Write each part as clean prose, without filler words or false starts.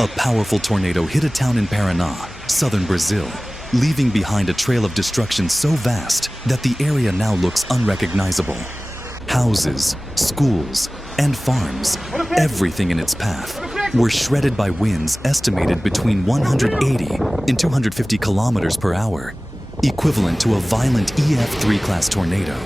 A powerful tornado hit a town in Paraná, southern Brazil, leaving behind a trail of destruction so vast that the area now looks unrecognizable. Houses, schools, and farms, everything in its path, were shredded by winds estimated between 180 and 250 kilometers per hour, equivalent to a violent EF3 class tornado.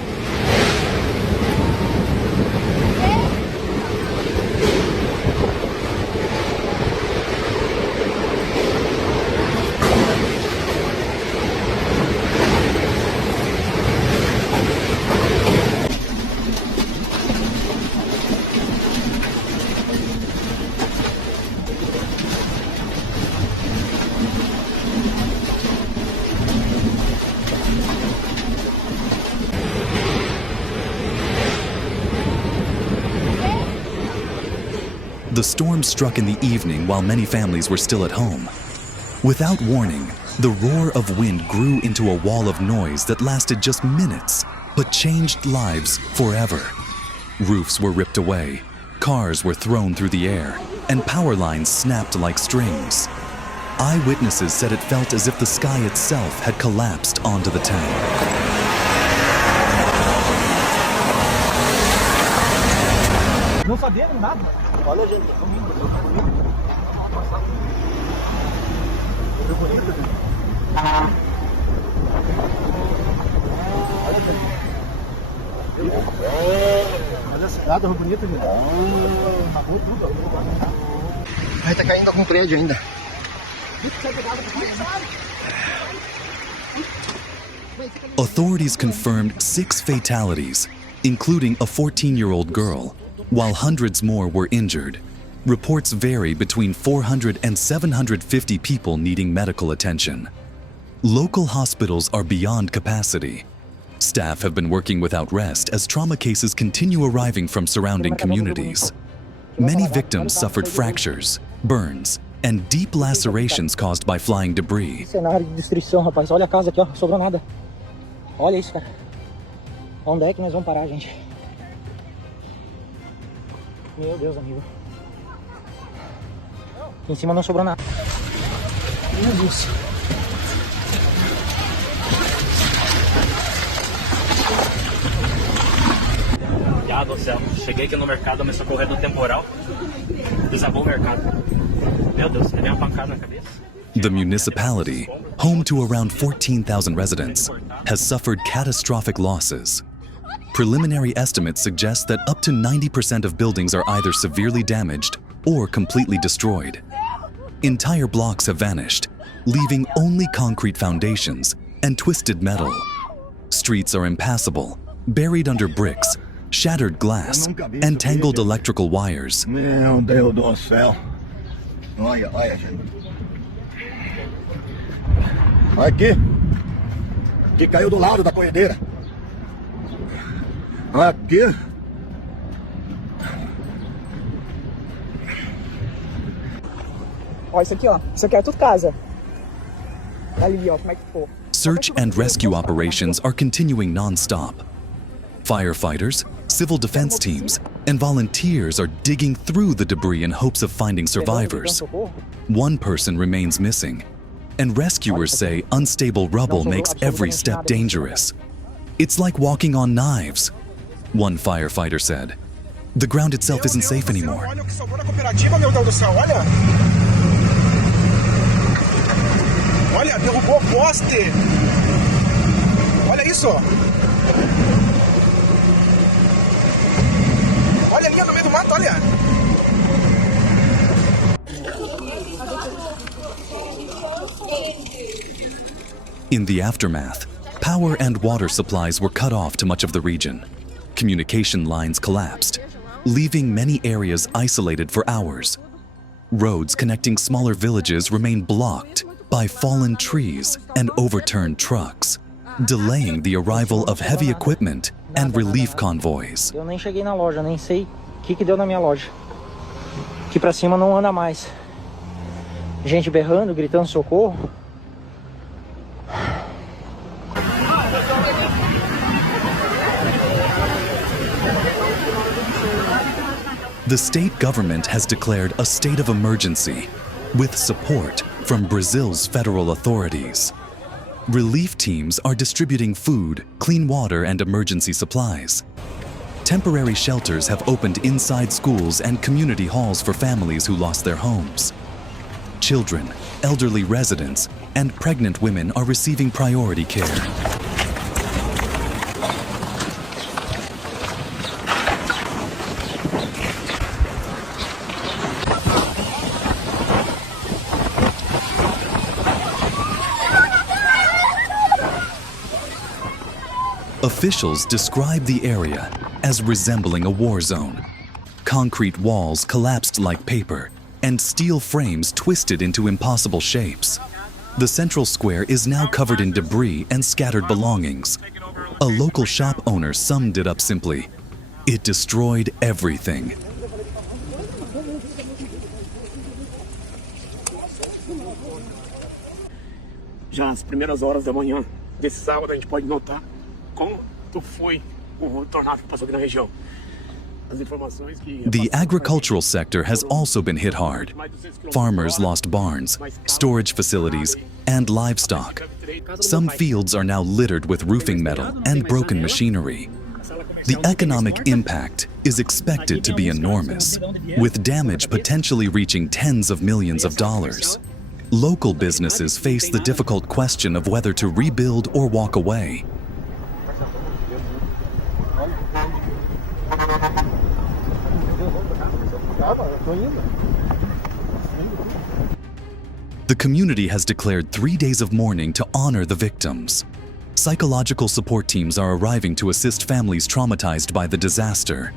The storm struck in the evening while many families were still at home. Without warning, the roar of wind grew into a wall of noise that lasted just minutes, but changed lives forever. Roofs were ripped away, cars were thrown through the air, and power lines snapped like strings. Eyewitnesses said it felt as if the sky itself had collapsed onto the town. Não sabia nada. Olha, gente, olha essa nada bonita, gente. Acabou tudo. Aí tá caindo algum prédio ainda. Authorities confirmed 6 fatalities, including a 14-year-old girl, while hundreds more were injured. Reports vary between 400 and 750 people needing medical attention. Local hospitals are beyond capacity. Staff have been working without rest as trauma cases continue arriving from surrounding communities. Many victims suffered fractures, burns, and deep lacerations caused by flying debris. Cenário de destruição, rapaz. Olha a casa aqui, ó. Sobrou nada. Olha isso, cara. Onde é que nós vamos parar, gente? Meu Deus, amigo. Em cima não sobrou nada. Meu Deus. Ah, do céu. Cheguei aqui no mercado, começou a correr do temporal. Desabou o mercado. Meu Deus, é uma pancada na cabeça. The municipality, home to around 14,000 residents, has suffered catastrophic losses. Preliminary estimates suggest that up to 90% of buildings are either severely damaged or completely destroyed. Entire blocks have vanished, leaving only concrete foundations and twisted metal. Streets are impassable, buried under bricks, shattered glass, and tangled electrical wires. Meu Deus do céu. Olha, olha, gente. Olha aqui. Que caiu do lado da corredeira. Aqui. Ó, isso aqui, ó. Isso aqui é tudo casa. Ali, ó, como é que ficou? Search and rescue operations are continuing non-stop. Firefighters, civil defense teams, and volunteers are digging through the debris in hopes of finding survivors. One person remains missing, and rescuers say unstable rubble makes every step dangerous. It's like walking on knives, one firefighter said. The ground itself isn't safe anymore. Olha o que sobrou na cooperativa, meu Deus do céu, olha! Olha, derrubou o poste! Olha isso! Olha ali no meio do mato, olha! In the aftermath, power and water supplies were cut off to much of the region. Communication lines collapsed, leaving many areas isolated for hours. Roads connecting smaller villages remain blocked by fallen trees and overturned trucks, delaying the arrival of heavy equipment and relief convoys. Eu nem cheguei na loja, nem sei o que deu na minha loja. Aqui pra cima não anda mais. Gente berrando, gritando socorro. The state government has declared a state of emergency, with support from Brazil's federal authorities. Relief teams are distributing food, clean water, and emergency supplies. Temporary shelters have opened inside schools and community halls for families who lost their homes. Children, elderly residents, and pregnant women are receiving priority care. Officials describe the area as resembling a war zone. Concrete walls collapsed like paper, and steel frames twisted into impossible shapes. The central square is now covered in debris and scattered belongings. A local shop owner summed it up simply: it destroyed everything. Já as primeiras horas da manhã desse sábado, a gente pode notar quanto foi o tornado que passou aqui na região. The agricultural sector has also been hit hard. Farmers lost barns, storage facilities, and livestock. Some fields are now littered with roofing metal and broken machinery. The economic impact is expected to be enormous, with damage potentially reaching tens of millions of dollars. Local businesses face the difficult question of whether to rebuild or walk away. The community has declared 3 days of mourning to honor the victims. Psychological support teams are arriving to assist families traumatized by the disaster.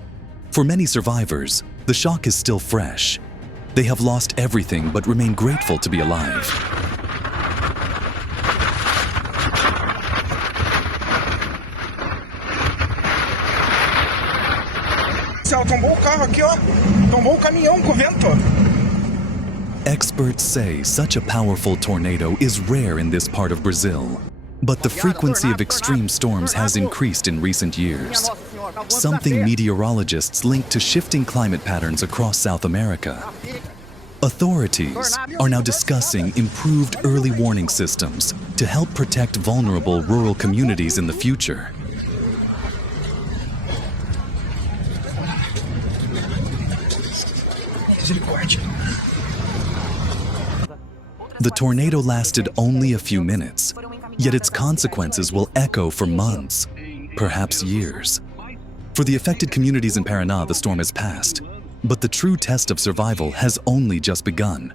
For many survivors, the shock is still fresh. They have lost everything but remain grateful to be alive. Ela tombou o carro aqui, ó. Tombou o caminhão com o vento. Experts say such a powerful tornado is rare in this part of Brazil, but the frequency of extreme storms has increased in recent years, something meteorologists link to shifting climate patterns across South America. Authorities are now discussing improved early warning systems to help protect vulnerable rural communities in the future. The tornado lasted only a few minutes, yet its consequences will echo for months, perhaps years. For the affected communities in Paraná, the storm has passed, but the true test of survival has only just begun.